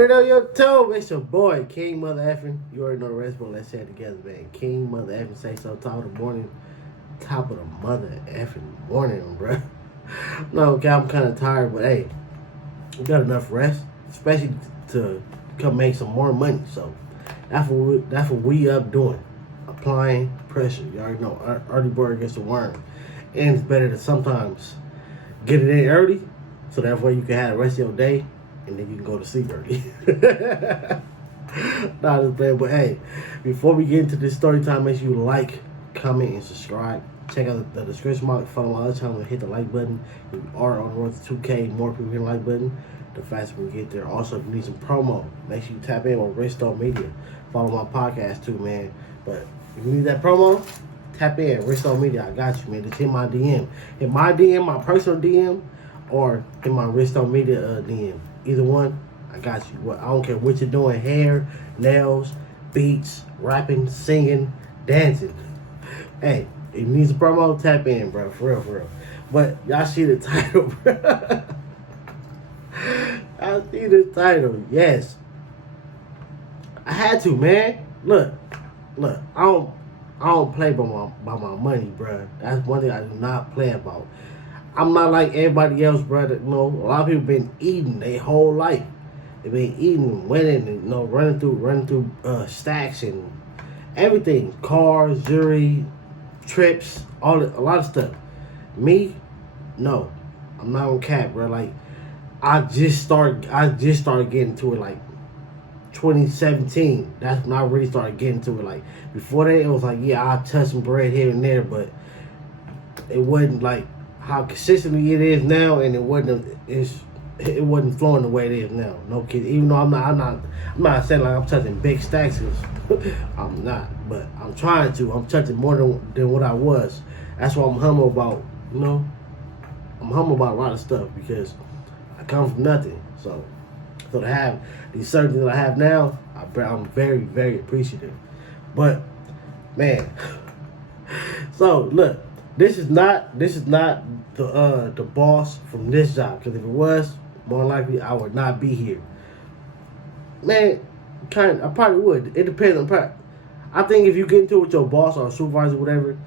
Put it on your toe. It's your boy, King Mother Effing. You already know the rest, but let's say it together, man. King Mother Effing, say so. Top of the morning. Top of the mother effing morning, bro. No, okay, I'm kind of tired, but hey, we got enough rest, especially to come make some more money. So that's what we up doing. Applying pressure. You already know, early bird gets the worm. And it's better to sometimes get it in early, so that way you can have the rest of your day, and then you can go to sleep early. Not as bad, but hey, before we get into this story time, make sure you like, comment, and subscribe. Check out the description box, follow my other channel, and hit the like button. We are on the road to 2K. More people hit the like button, the faster we get there. Also, if you need some promo, make sure you tap in on Riich Media. Follow my podcast too, man. But if you need that promo, tap in, Riich Media. I got you, man. Just hit my DM. Hit my DM, my personal DM, or hit my Riich Media DM. Either one, I got you. Well, I don't care what you're doing. Hair, nails, beats, rapping, singing, dancing. Hey, if you need some promo, tap in, bro. For real, for real. But y'all see the title, bro. I see the title. Yes. I had to, man. Look. I don't play by my money, bro. That's one thing I do not play about. I'm not like everybody else, bro. That, a lot of people been eating their whole life. They've been eating, winning, and running through stacks and everything, cars, jewelry, trips, a lot of stuff. Me, no, I'm not on cap, bro. Like I just started getting to it like 2017. That's when I really started getting to it. Like before that, it was like, yeah, I touch some bread here and there, but it wasn't like how consistently it is now, and it wasn't flowing the way it is now. No kidding. Even though I'm not saying like I'm touching big stacks. I'm not, but I'm trying to. I'm touching more than what I was. That's why I'm humble about. I'm humble about a lot of stuff because I come from nothing. So to have these certain things that I have now, I'm very, very appreciative. But man, so look, this is not the boss from this job, because if it was, more likely I would not be here. Man, I probably would. It depends on. I think if you get into it with your boss or supervisor, or whatever,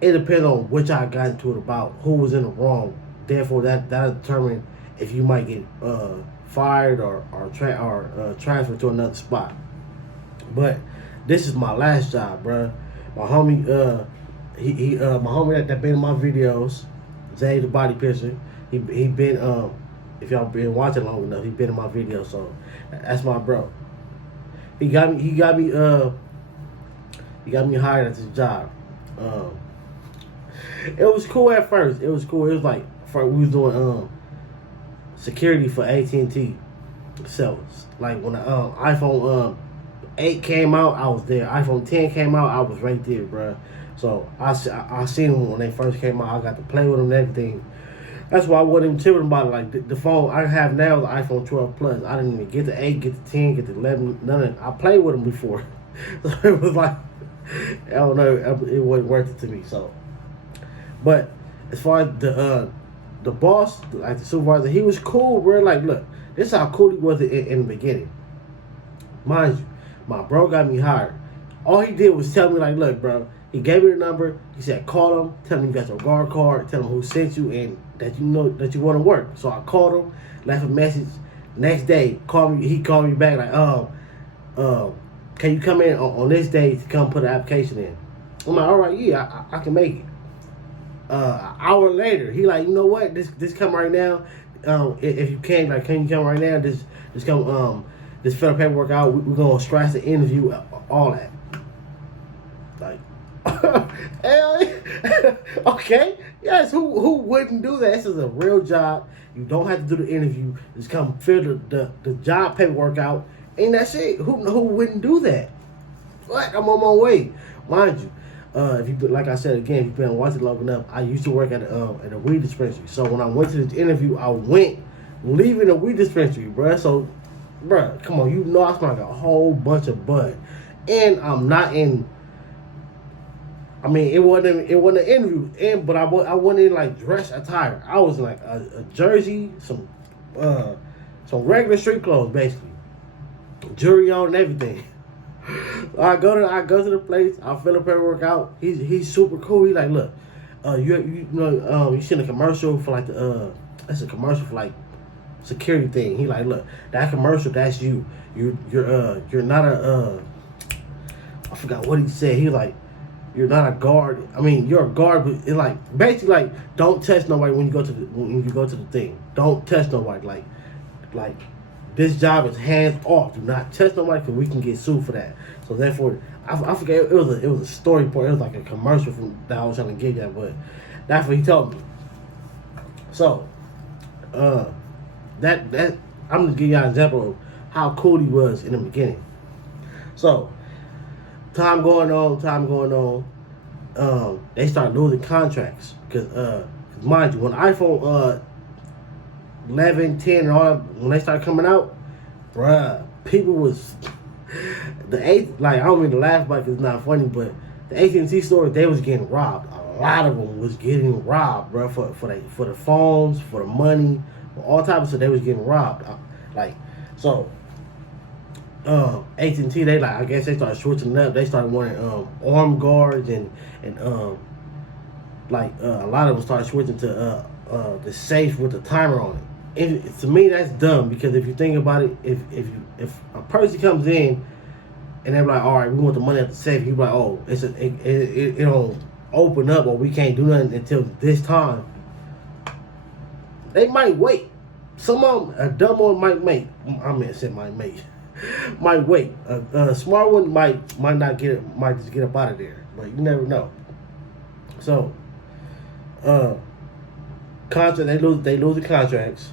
it depends on which I got into it about, who was in the wrong. Therefore, that determine if you might get fired or transferred to another spot. But this is my last job, bro. My homie, my homie that been in my videos, Zay the body pisser. He been if y'all been watching long enough, he been in my videos. So that's my bro. He got me hired at this job. It was cool at first. It was cool. It was like we was doing security for AT&T sellers. Like when the iPhone 8 came out, I was there. iPhone 10 came out, I was right there, bro. So I seen them when they first came out. I got to play with them and everything. That's why I wasn't even tripping about it. Like the phone I have now is the iPhone 12 Plus. I didn't even get the 8, get the 10, get the 11, none of it. I played with them before. So it was like, I don't know, it wasn't worth it to me. So, but as far as the boss, like the supervisor, he was cool, bro. Like, look, this is how cool he was in the beginning. Mind you, my bro got me hired. All he did was tell me, like, look, bro, he gave me the number. He said, call him, tell him you got your guard card, tell him who sent you, and that you know that you want to work. So I called him, left a message. Next day, he called me back, like, can you come in on this day to come put an application in? I'm like, all right, yeah, I can make it. An hour later, he like, you know what? This come right now. If you can, like, can you come right now? Just come. Just fill the paperwork out. We're gonna scratch the interview, all that. Like, hell yeah. Okay, yes. Who wouldn't do that? This is a real job. You don't have to do the interview. Just come fill the job paperwork out, and that's it. Who wouldn't do that? What? I'm on my way, mind you. If you, like I said again, if you've been watching long enough, I used to work at a weed dispensary. So when I went to this interview, I went leaving the weed dispensary, bruh. So, bruh, come on, you know I smell like a whole bunch of bud, and I'm not in. I mean, it wasn't an interview, but I wasn't in like dress attire. I was in like a jersey, some regular street clothes, basically. Jury on and everything. I go to the place. I fill the paperwork out. He's super cool. He like, look, you know you seen a commercial for like that's a commercial for like security thing. He like, look, that commercial, that's you. You're not a I forgot what he said. He like, you're not a guard. I mean, you're a guard, but it's like basically like, don't touch nobody when you go to the thing. Don't touch nobody. Like this job is hands off. Do not touch nobody because we can get sued for that. So therefore, I forget, it was a story point. It was like a commercial that I was trying to get at, but that's what he told me. So that I'm gonna give you an example of how cool he was in the beginning. So time going on, they start losing contracts because mind you, when iPhone 11, 10, and all that, when they started coming out, bruh, people was like, I don't mean to laugh about it 'cause it's not funny, but the AT&T stores, they was getting robbed. A lot of them was getting robbed, bruh, for the phones, for the money, for all types of stuff. They was getting robbed. So AT&T, they like, I guess they started switching it up. They started wanting armed guards and a lot of them started switching to the safe with the timer on it. To me, that's dumb, because if you think about it, if a person comes in and they're like, all right, we want the money at the safe, you're like, oh, it don't open up, or we can't do nothing until this time. They might wait. Some of them, a dumb one might wait. Might wait. A smart one might not get it. Might just get up out of there. But you never know. So, contract, they lose the contracts.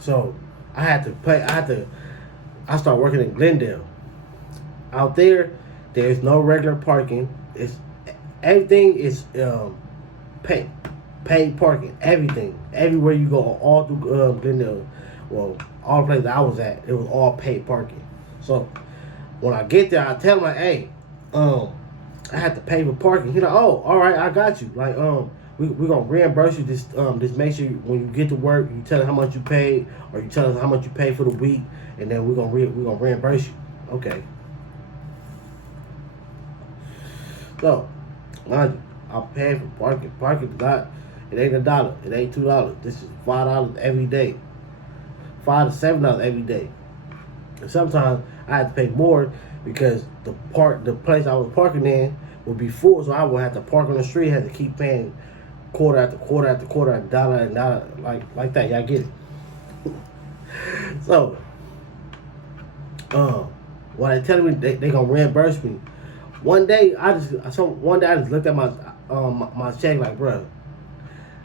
So I had to pay. I started working in Glendale. Out there's no regular parking. Everything is paid parking. Everything, everywhere you go, all through Glendale. Well, all the places I was at, it was all paid parking. So when I get there, I tell him like, hey, I had to pay for parking. He like, oh, all right, I got you. Like, we're gonna reimburse you. Just make sure when you get to work, you tell us how much you paid, or you tell us how much you paid for the week, and then we're gonna reimburse you. Okay. So, mind you, I'm paying for parking. Parking is not, it ain't $1. It ain't $2. This is $5 every day. $5 to $7 every day. And sometimes I had to pay more because the place I was parking in would be full, so I would have to park on the street, had to keep paying quarter after quarter after quarter, dollar and dollar, like that. Y'all get it? So, when they telling me they gonna reimburse me, one day I just looked at my check like, bro,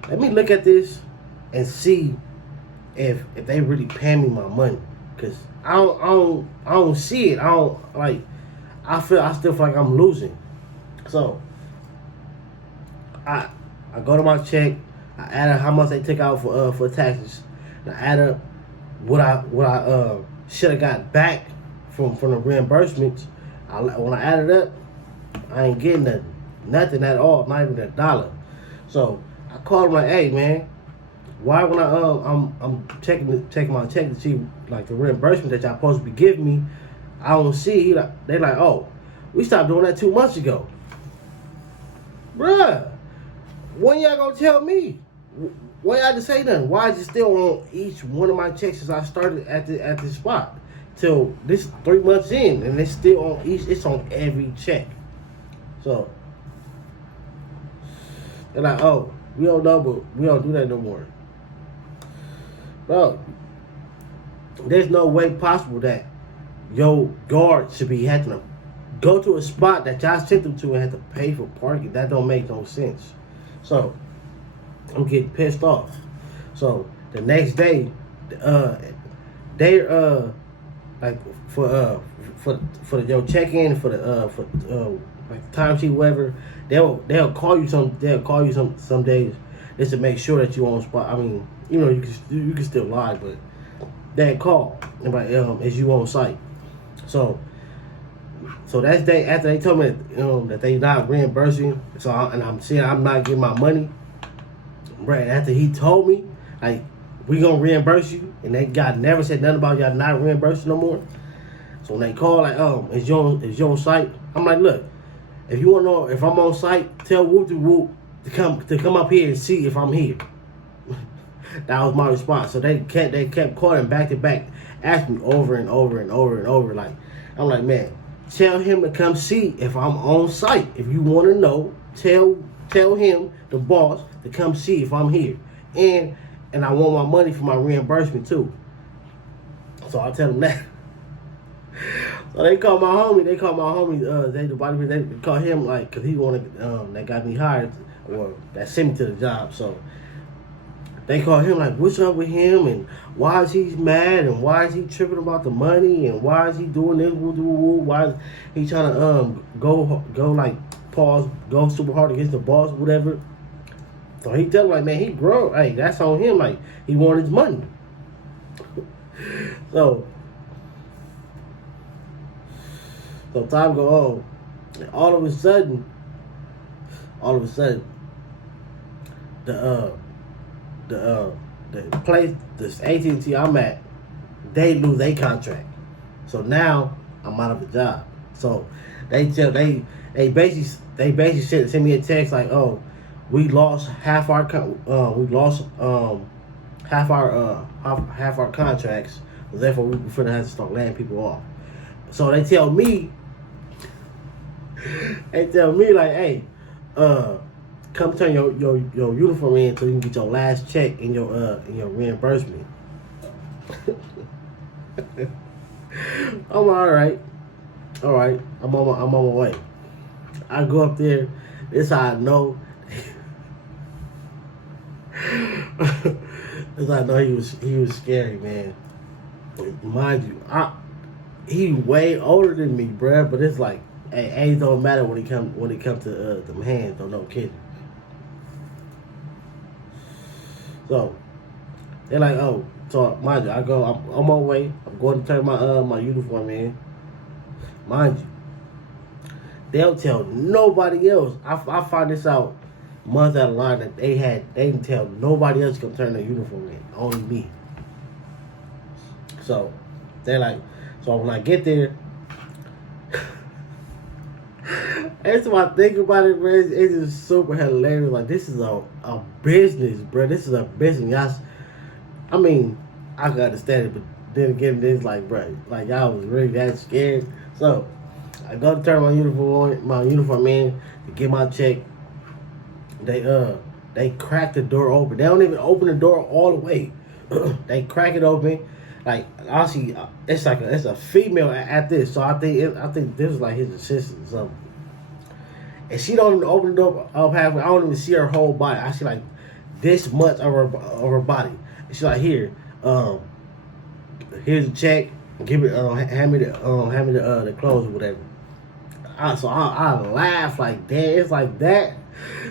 let me look at this and see if they really pay me my money, cause I don't see it. I still feel like I'm losing. So I go to my check, I add up how much they took out for taxes, and I add up what I should have got back from the reimbursements. When I add it up, I ain't getting nothing at all, not even $1. So I called him like, hey man, why when I'm checking my check to see like the reimbursement that y'all supposed to be giving me, I don't see. They like, oh, we stopped doing that 2 months ago. Bruh, when y'all gonna tell me? Why y'all just say nothing? Why is it still on each one of my checks since I started at this spot? Till this 3 months in, and it's still on each. It's on every check. So they're like, oh, we don't know, but we don't do that no more. Bro, there's no way possible that your guard should be having to go to a spot that y'all sent them to and have to pay for parking. That don't make no sense. So I'm getting pissed off. So the next day, they like for your check in for like the timesheet, whatever, they'll call you some days just to make sure that you on spot. I mean, you know, you can still lie, but they call and like, is you on site? So that day after they told me that they not reimbursing, so I'm saying I'm not getting my money. Right after he told me, like, we gonna reimburse you, and they never said nothing about y'all not reimbursing no more. So when they call like, is you on site? I'm like, look, if you want to know if I'm on site, tell Whoop de Whoop to come up here and see if I'm here. That was my response. So they kept calling back to back, asking me over and over and over and over. Like, I'm like, man, tell him to come see if I'm on site. If you want to know, tell him, the boss, to come see if I'm here. And I want my money for my reimbursement too. So I tell them that. So they call my homie. They call him like, cause he wanted that got me hired or that sent me to the job. So they call him like, what's up with him and why is he mad and why is he tripping about the money and why is he doing this? Why is he trying to go like go super hard against the boss, whatever. So he tell him like, man, he broke. Hey, that's on him. Like he wanted his money. So time go on, and all of a sudden, the place, this AT&T I'm at, they lose their contract. So now I'm out of a job. So they basically send me a text like, oh, we lost half our contracts. Therefore, we're gonna have to start laying people off. So they tell me like, hey, come turn your uniform in so you can get your last check in your reimbursement. I'm all right. I'm on my way. I go up there. This how I know. This how I know he was scary, man. Mind you, he way older than me, bruh. But it's like, hey, age don't matter when it come to them hands. Though, no kidding. So they're like, oh, so mind you, I'm on my way. I'm going to turn my uniform in. Mind you, they'll tell nobody else. I find this out months out of line that they didn't tell nobody else to come turn their uniform in. Only me. So they're like, so when I get there, every time I think about it, bro, it's just super hilarious. Like, this is a business, bro. This is a business. I mean, I can understand it, but then again, it's like, bro, like y'all was really that scared. So I go to turn my uniform in to get my check. They crack the door open. They don't even open the door all the way. They crack it open. Like, honestly, it's a female at this. So I think this is like his assistant or something. And she don't even open the door up halfway. I don't even see her whole body. I see like this much of her body. And she's like, here's a check. Give it. Hand me the clothes or whatever. So I laugh like that. It's like that.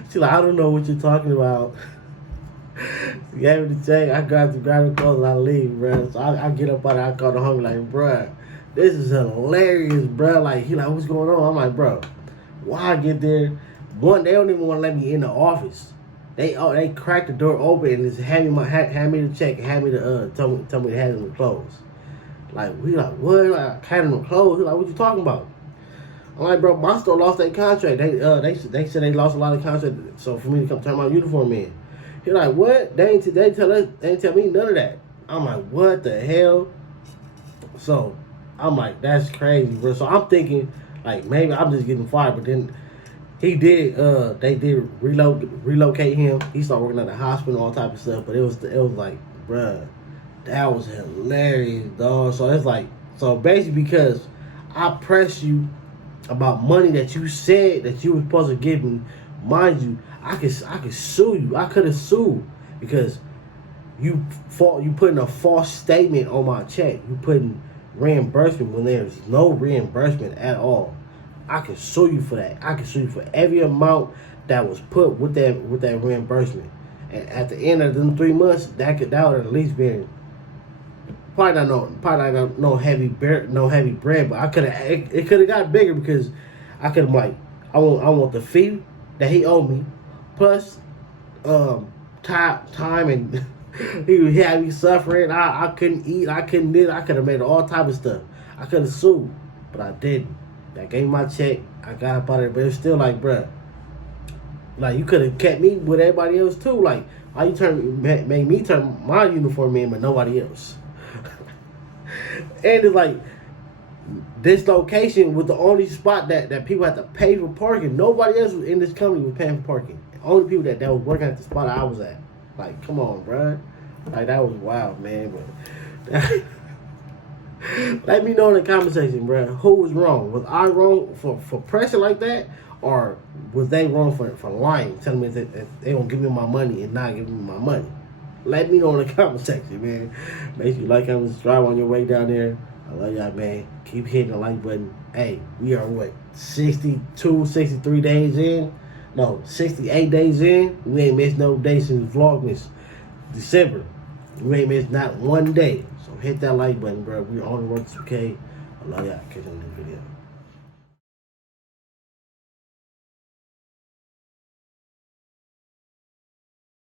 She's like, I don't know what you're talking about. She gave me the check. I got to grab the clothes and I leave, bro. So I get up out there. I call the homie like, bro, this is hilarious, bro. Like, he like, what's going on? I'm like, bro, why I get there? One, they don't even want to let me in the office. They crack the door open and just hand me the check and hand me the tell me to hand them the clothes. Like, we like, what? Like, hand them the clothes. He like, what you talking about? I'm like, bro, my store lost their contract. They said they lost a lot of contract, so for me to come turn my uniform in. He like, what? They ain't tell me none of that. I'm like, what the hell? So I'm like, that's crazy, bro. So I'm thinking, like, maybe I'm just getting fired, but then they did relocate him. He started working at the hospital, all type of stuff. But it was like, bruh, that was hilarious, dog. So it's like, so basically because I pressed you about money that you said that you were supposed to give me, mind you, I could sue you. I could have sued because you putting a false statement on my check. You putting reimbursement when there's no reimbursement at all. I can sue you for that. I can sue you for every amount that was put with that reimbursement. And at the end of them 3 months, that would at least been probably not no heavy bread, but it could have got bigger because I could have like I want the fee that he owed me plus time and he had me suffering. I couldn't eat. I couldn't do. I could have made all type of stuff. I could have sued, but I didn't. I gave my check. I got up out of there, but it's still like, bruh, like you could have kept me with everybody else too. Like, how you made me turn my uniform in, but nobody else. And it's like this location was the only spot that people had to pay for parking. Nobody else in this company was paying for parking. Only people that was working at the spot I was at. Like, come on, bruh. Like, that was wild, man. But let me know in the comment section, bruh. Who was wrong? Was I wrong for pressure like that? Or was they wrong for lying? Telling me that they gonna give me my money and not giving me my money? Let me know in the comment section, man. Make sure you like, comment, subscribe on your way down there. I love y'all, man. Keep hitting the like button. Hey, we are what, 62, 63 days in? No, 68 days in. We ain't missed no day since Vlogmas December. We ain't missed not one day. So hit that like button, bro. We're on the road to 2K. I love y'all. Catch you on the next video.